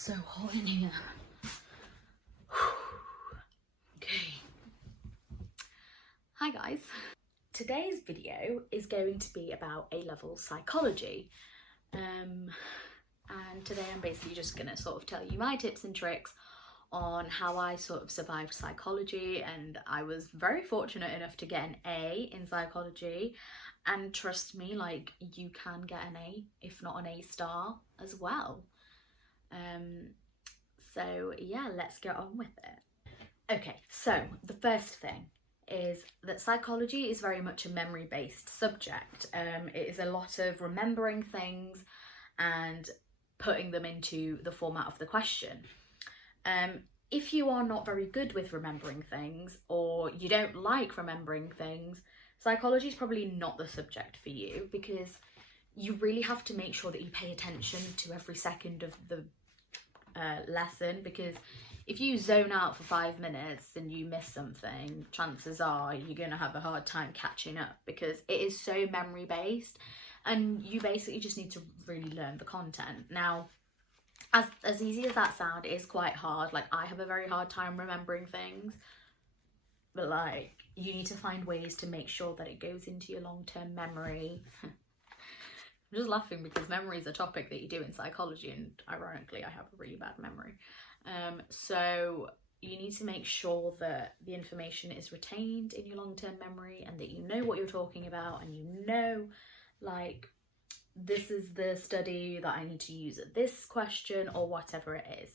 so hot in here. Okay. Hi guys. Today's video is going to be about A-level psychology. And today I'm basically just going to sort of tell you my tips and tricks on how I sort of survived psychology, and I was very fortunate enough to get an A in psychology, and trust me, like, you can get an A, if not an A star as well. So yeah, let's get on with it. Okay, so the first thing is that psychology is very much a memory-based subject. It is a lot of remembering things and putting them into the format of the question. If you are not very good with remembering things, or you don't like remembering things, psychology is probably not the subject for you, because you really have to make sure that you pay attention to every second of the lesson, because if you zone out for 5 minutes and you miss something, chances are you're going to have a hard time catching up, because it is so memory based and you basically just need to really learn the content. Now, as easy as that sounds, it is quite hard. Like, I have a very hard time remembering things, but like, you need to find ways to make sure that it goes into your long-term memory. I'm just laughing because memory is a topic that you do in psychology, and ironically I have a really bad memory. So you need to make sure that the information is retained in your long-term memory, and that you know what you're talking about, and you know, like, this is the study that I need to use at this question, or whatever it is.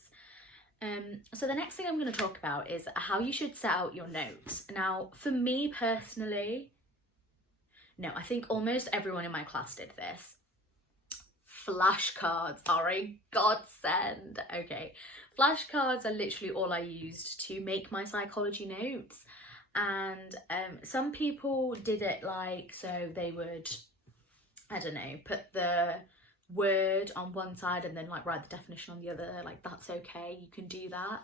So the next thing I'm going to talk about is how you should set out your notes. Now, for me personally, no, I think almost everyone in my class did this. Flashcards are a godsend. Okay, flashcards are literally all I used to make my psychology notes, and some people did it like, so they would, I don't know, put the word on one side and then like write the definition on the other. Like, that's okay, you can do that.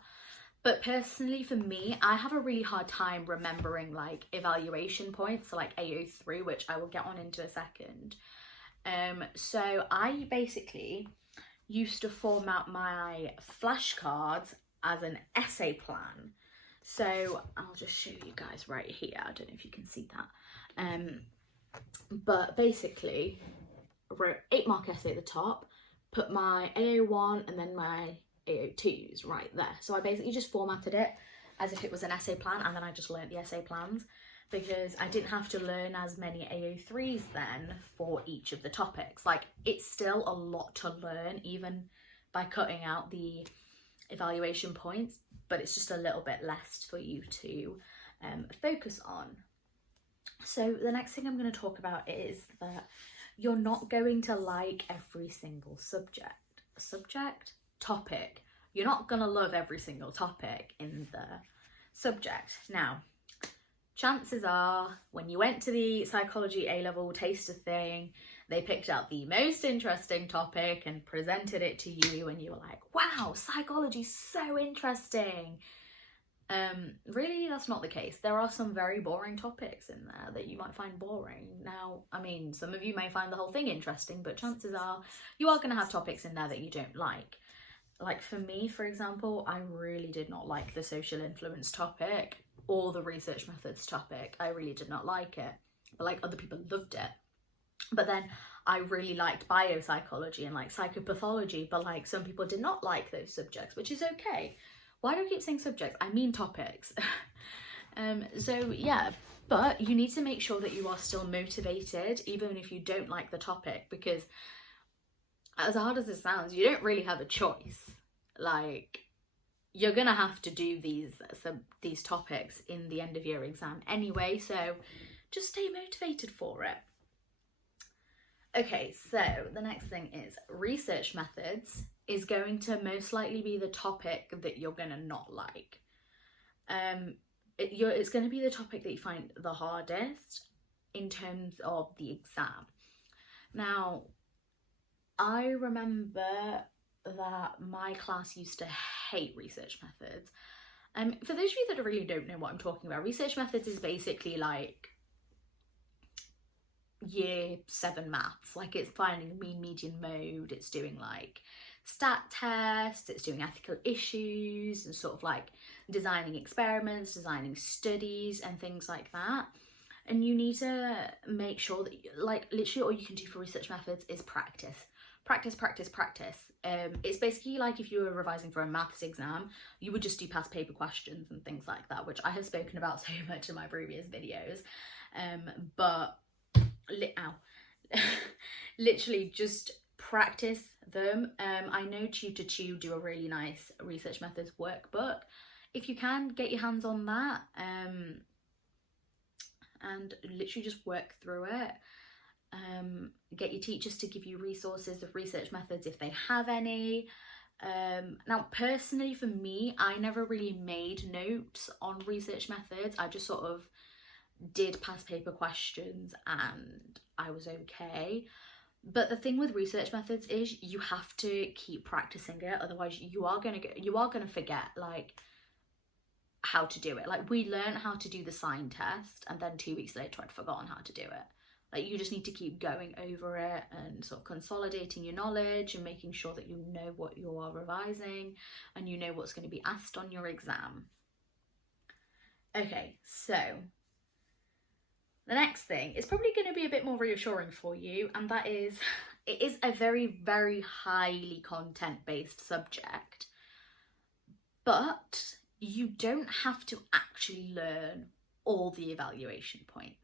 But personally, for me, I have a really hard time remembering like evaluation points, so like AO3, which I will get on into a second. So I basically used to format my flashcards as an essay plan. So I'll just show you guys right here. I don't know if you can see that. But basically, I wrote 8-mark essay at the top, put my AO1 and then my AO2s right there. So I basically just formatted it as if it was an essay plan, and then I just learnt the essay plans, because I didn't have to learn as many AO3s then for each of the topics. Like, it's still a lot to learn, even by cutting out the evaluation points, but it's just a little bit less for you to focus on. So the next thing I'm going to talk about is that you're not going to like every single topic. You're not going to love every single topic in the subject. Now, chances are, when you went to the psychology A-level taster thing, they picked out the most interesting topic and presented it to you, and you were like, wow, psychology's so interesting. Really, that's not the case. There are some very boring topics in there that you might find boring. Now, I mean, some of you may find the whole thing interesting, but chances are you are going to have topics in there that you don't like. Like, for me, for example, I really did not like the social influence topic or the research methods topic. I really did not like it, but like, other people loved it. But then I really liked biopsychology and like psychopathology, but like, some people did not like those subjects, which is okay. Why do I keep saying subjects? I mean topics. So yeah, but you need to make sure that you are still motivated, even if you don't like the topic, because as hard as it sounds, you don't really have a choice. Like, you're gonna have to do these topics in the end of year exam anyway, so just stay motivated for it. Okay, so the next thing is research methods is going to most likely be the topic that you're gonna not like. It's going to be the topic that you find the hardest in terms of the exam. Now, I remember that my class used to hate research methods. For those of you that really don't know what I'm talking about, research methods is basically like year 7 maths. Like, it's finding a mean median mode, it's doing like stat tests, it's doing ethical issues and sort of like designing experiments, designing studies and things like that. And you need to make sure that, like, literally all you can do for research methods is practice. Practice, practice, practice. It's basically like if you were revising for a maths exam, you would just do past paper questions and things like that, which I have spoken about so much in my previous videos. But literally just practice them. I know Tutor2 do a really nice research methods workbook. If you can, get your hands on that, and literally just work through it. Get your teachers to give you resources of research methods if they have any. Now, personally for me, I never really made notes on research methods. I just sort of did past paper questions and I was okay. But the thing with research methods is you have to keep practicing it, otherwise you are gonna forget like how to do it. Like, we learned how to do the sign test and then 2 weeks later I'd forgotten how to do it. Like, you just need to keep going over it and sort of consolidating your knowledge and making sure that you know what you are revising and you know what's going to be asked on your exam. Okay, so the next thing is probably going to be a bit more reassuring for you, and that is, it is a very, very highly content-based subject, but you don't have to actually learn all the evaluation points.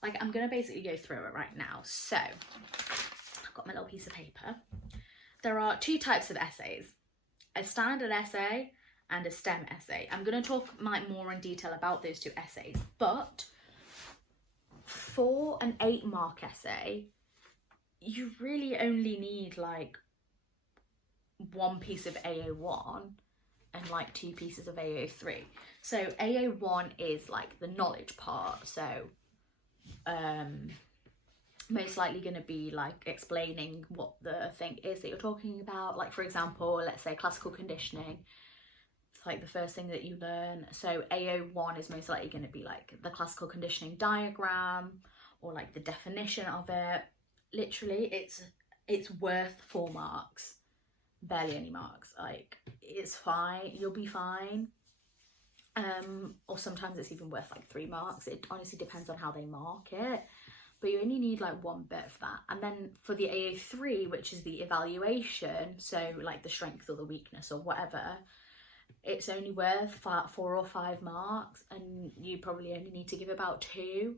Like, I'm going to basically go through it right now. So, I've got my little piece of paper. There are 2 types of essays, a standard essay and a STEM essay. I'm going to talk more in detail about those 2 essays, but for an 8-mark essay, you really only need like 1 piece of AO1 and like 2 pieces of AO3. So AO1 is like the knowledge part, so most likely going to be like explaining what the thing is that you're talking about. Like, for example, let's say classical conditioning, it's like the first thing that you learn. So AO1 is most likely going to be like the classical conditioning diagram or like the definition of it. Literally, it's worth 4 marks, barely any marks. Like, it's fine, you'll be fine. Or sometimes it's even worth like 3 marks. It honestly depends on how they mark it, but you only need like 1 bit of that. And then for the AO3, which is the evaluation, so like the strength or the weakness or whatever, it's only worth 4 or 5 marks, and you probably only need to give about 2.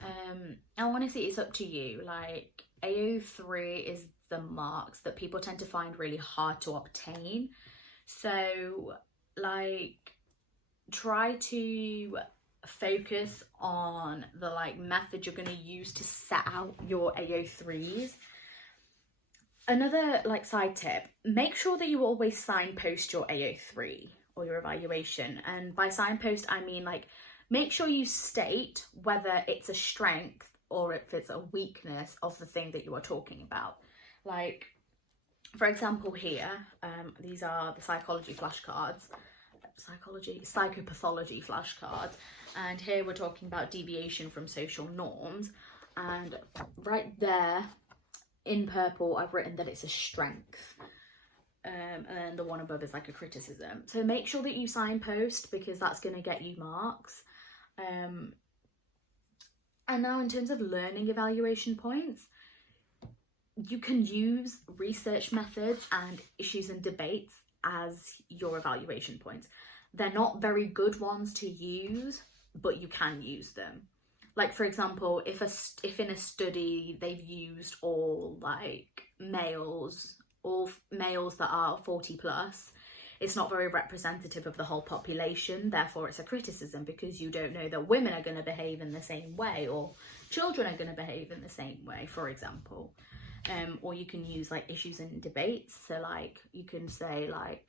And honestly, it's up to you. Like, AO3 is the marks that people tend to find really hard to obtain, so like, try to focus on the like method you're going to use to set out your AO3s. Another like side tip, make sure that you always signpost your AO3 or your evaluation. And by signpost, I mean like, make sure you state whether it's a strength or if it's a weakness of the thing that you are talking about. Like, for example here, these are the psychopathology flashcards, and here we're talking about deviation from social norms, and right there in purple I've written that it's a strength, and then the one above is like a criticism. So make sure that you signpost, because that's going to get you marks. And now in terms of learning evaluation points, you can use research methods and issues and debates as your evaluation points. They're not very good ones to use, but you can use them. Like, for example, if in a study they've used all males that are 40 plus, it's not very representative of the whole population, therefore it's a criticism, because you don't know that women are going to behave in the same way or children are going to behave in the same way, for example. Or you can use like issues and debates. So like, you can say like,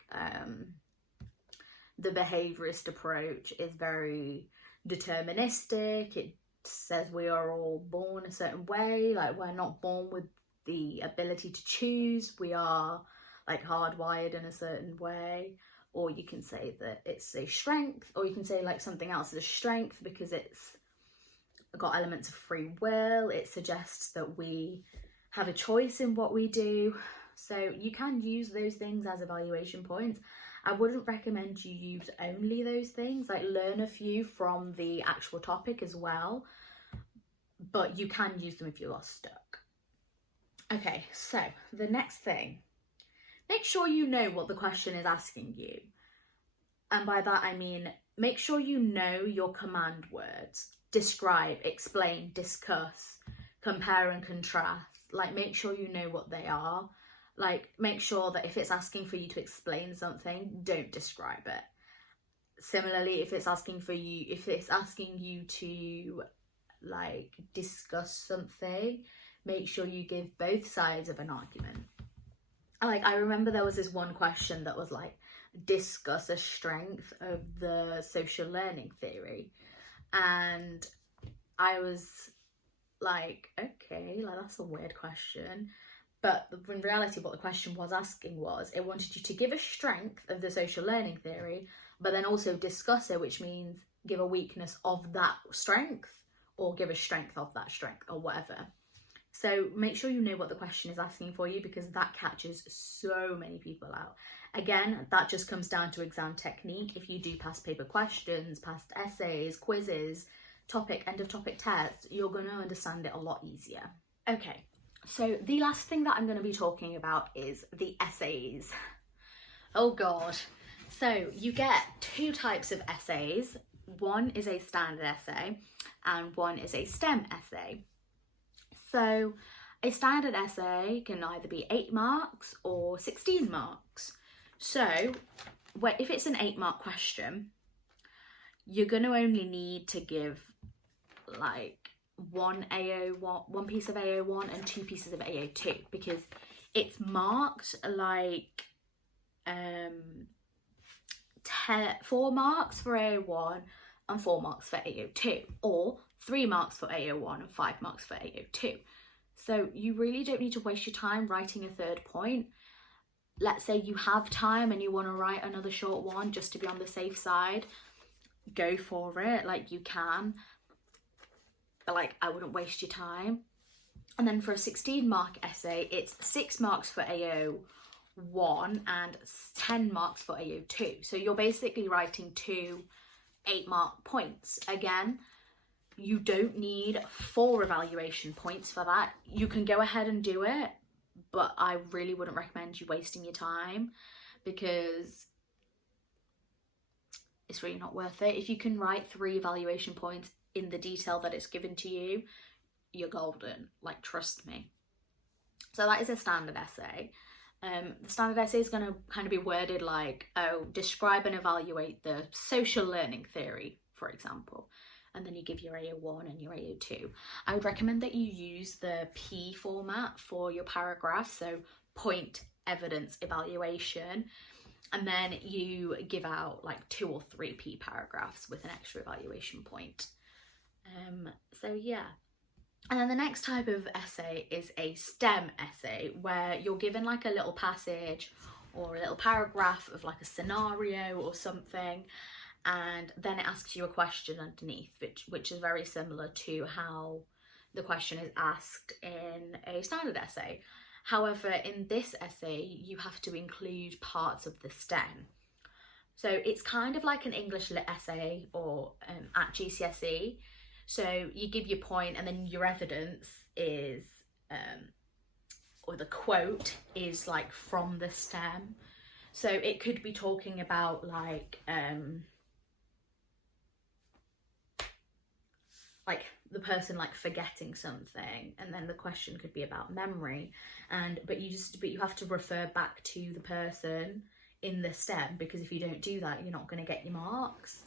the behaviourist approach is very deterministic. It says we are all born a certain way. Like, we're not born with the ability to choose. We are like hardwired in a certain way. Or you can say that it's a strength, or you can say like something else is a strength because it's got elements of free will. It suggests that we have a choice in what we do. So you can use those things as evaluation points. I wouldn't recommend you use only those things, like learn a few from the actual topic as well, but you can use them if you are stuck. Okay, so the next thing, make sure you know what the question is asking you. And by that I mean, make sure you know your command words. Describe, explain, discuss, compare and contrast. Like, make sure you know what they are. Like, make sure that if it's asking for you to explain something, don't describe it. Similarly, if it's asking you to like discuss something, make sure you give both sides of an argument. Like, I remember there was this one question that was like, discuss a strength of the social learning theory, and I was like, okay, like that's a weird question. But in reality, what the question was asking was, it wanted you to give a strength of the social learning theory, but then also discuss it, which means give a weakness of that strength, or give a strength of that strength, or whatever. So make sure you know what the question is asking for you, because that catches so many people out. Again, that just comes down to exam technique. If you do past paper questions, past essays, quizzes, end of topic tests, you're going to understand it a lot easier. Okay, so the last thing that I'm going to be talking about is the essays. Oh God. So you get two types of essays. One is a standard essay and one is a STEM essay. So a standard essay can either be 8 marks or 16 marks. So if it's an 8-mark question, you're going to only need to give like one piece of AO1 and 2 pieces of AO2, because it's marked like 4 marks for AO1 and 4 marks for AO2, or 3 marks for AO1 and 5 marks for AO2. So you really don't need to waste your time writing a third point. Let's say you have time and you want to write another short one just to be on the safe side, go for it, like you can. But like, I wouldn't waste your time. And then for a 16-mark essay, it's 6 marks for AO1 and 10 marks for AO2. So you're basically writing 2 8-mark points. Again, you don't need 4 evaluation points for that. You can go ahead and do it, but I really wouldn't recommend you wasting your time, because it's really not worth it. If you can write 3 evaluation points in the detail that it's given to you, you're golden, like, trust me. So that is a standard essay. The standard essay is going to kind of be worded like, oh, describe and evaluate the social learning theory, for example. And then you give your AO1 and your AO2. I would recommend that you use the P format for your paragraph, so point, evidence, evaluation, and then you give out like 2 or 3 P paragraphs with an extra evaluation point. So yeah. And then the next type of essay is a STEM essay, where you're given like a little passage or a little paragraph of like a scenario or something, and then it asks you a question underneath, which is very similar to how the question is asked in a standard essay. However, in this essay, you have to include parts of the STEM. So it's kind of like an English lit essay or at GCSE. So you give your point, and then your evidence is, or the quote is like from the STEM. So it could be talking about like the person like forgetting something, and then the question could be about memory, but you have to refer back to the person in the STEM, because if you don't do that, you're not going to get your marks.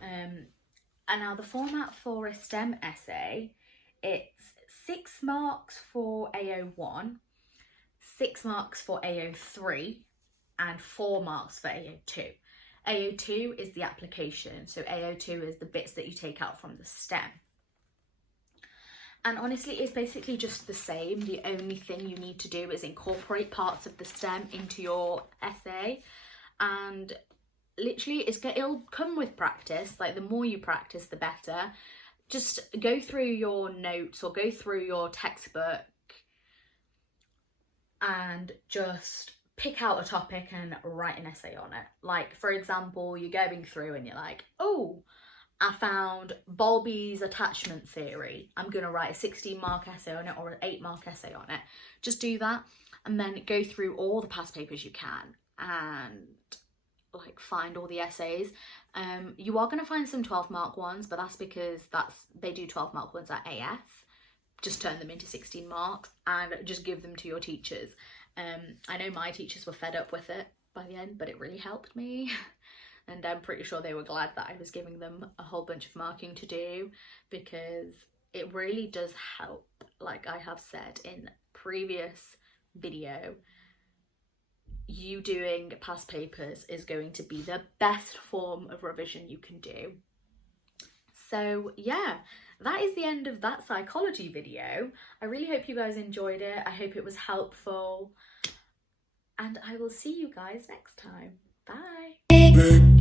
And now the format for a STEM essay, it's 6 marks for AO1, 6 marks for AO3, and 4 marks for AO2. AO2 is the application, so AO2 is the bits that you take out from the STEM. And honestly, it's basically just the same. The only thing you need to do is incorporate parts of the STEM into your essay, and literally it'll come with practice. Like, the more you practice, the better. Just go through your notes or go through your textbook and just pick out a topic and write an essay on it. Like, for example, you're going through and you're like, oh, I found Bowlby's attachment theory. I'm going to write a 16-mark essay on it or an 8-mark essay on it. Just do that and then go through all the past papers you can and like find all the essays. You are going to find some 12-mark ones, but that's because they do 12-mark ones at AS. Just turn them into 16 marks and just give them to your teachers. I know my teachers were fed up with it by the end, but it really helped me. And I'm pretty sure they were glad that I was giving them a whole bunch of marking to do, because it really does help. Like I have said in previous video, you doing past papers is going to be the best form of revision you can do. So yeah, that is the end of that psychology video. I really hope you guys enjoyed it. I hope it was helpful. And I will see you guys next time. Bye.